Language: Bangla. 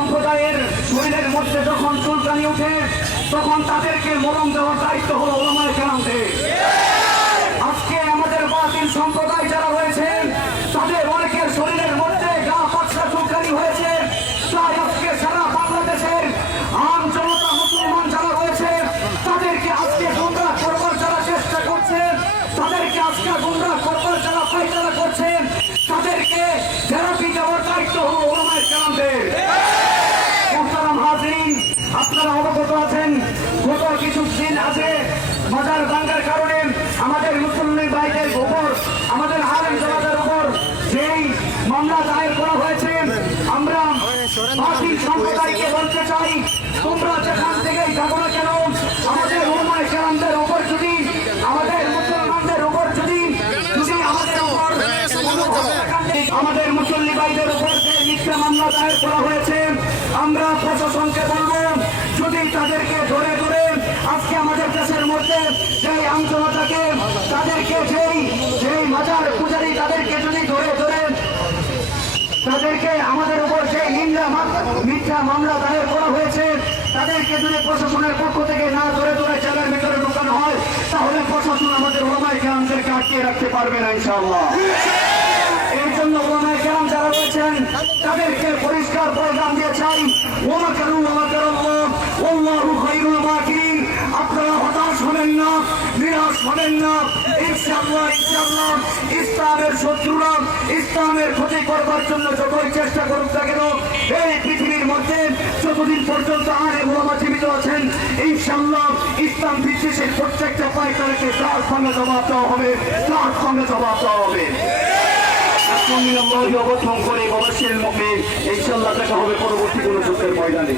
সম্প্রদায়ের শরীরের মধ্যে যখন চুলকানি ওঠে তখন তাদেরকে মলম দেওয়ার দায়িত্ব হলো উলামায়ে কেরামদের। আজকে আমাদের বাতিল সম্প্রদায় যারা রয়েছেন তাদের অনেকের শরীরের মধ্যে গা পাতলা চুলকানি হয়েছে, তাই আজকে সারা বাংলাদেশের আম জনতা মুসলমান যারা রয়েছে তাদেরকে আজকে গুমরাহ করবার যারা চেষ্টা করছে, তাদেরকে আজকে গুমরাহ করবার যারা পায়তারা করছে, তাদেরকে থেরাপি দেওয়ার দায়িত্ব হলো উলামায়ে কেরামদের। মুহতারাম হাজিরিন, আপনারা অবগত আছেন গত কিছুদিন আগে মাজার ভাঙ্গার কারণে আমাদের মুসলিম ভাইদের উপর, আমাদের আলেম সমাজের উপর যেই মামলা দায়ের করা হয়েছে, আমরা বাতিল সম্প্রদায়কে বলতে চাই, তোমরা যেখান থেকেই থাকো না কেন, আমাদের উলামায়ে কেরামদের উপর যদি, আমাদের মুসলমানদের উপর যদি আমাদের মুসল্লি ভাইদের উপর যে মিথ্যা মামলা দায়ের করা হয়েছে, আমরা প্রশাসনকে বলবো যদি তাদেরকে ধরে ধরে আজকে আমাদের দেশের মধ্যে সেই আন্দোলনটাকে, তাদেরকে যেই মাজার পূজারী তাদেরকে যদি ধরে ধরে তাদেরকে আমাদের উপর সেই মিথ্যা মামলা দায়ের করা হয়েছে, তাদেরকে যদি প্রশাসনের পক্ষ থেকে না ধরে ধরে জেলের ভিতরে ঢোকানো হয়, তাহলে প্রশাসন আমাদের উলামায়ে কেরামদেরকে আটকিয়ে রাখতে পারবে না ইনশাআল্লাহ। এই জন্য উলামায়ে কেরাম যারা রয়েছেন তাদেরকে পরিষ্কার পয়গাম দিয়ে চাই, ওয়া কারু ওয়া কারাল্লাহ ওয়াল্লাহু খায়রুল মাকিরিন। আপনারা হতাশ হবেন না, নিরাশ হবেন না, ইনশাআল্লাহ ইনশাআল্লাহ ইসলামের শত্রুরা ইসলামের ক্ষতি করবার জন্য যতই চেষ্টা করুক না কেন, এই পৃথিবীর মধ্যে যতদিন পর্যন্ত আলেম ওলামা জীবিত আছেন, ইনশাআল্লাহ ইসলাম বিদ্বেষের প্রত্যেকটা পায়তারাকে তার সঙ্গে জবাব দেওয়া হবে, তার সঙ্গে জবাব দেওয়া হবে। অবস্থান করে অবশ্যই মুখে ইনশাআল্লাহ দেখা হবে পরবর্তী কোনো যুদ্ধের ময়দানে।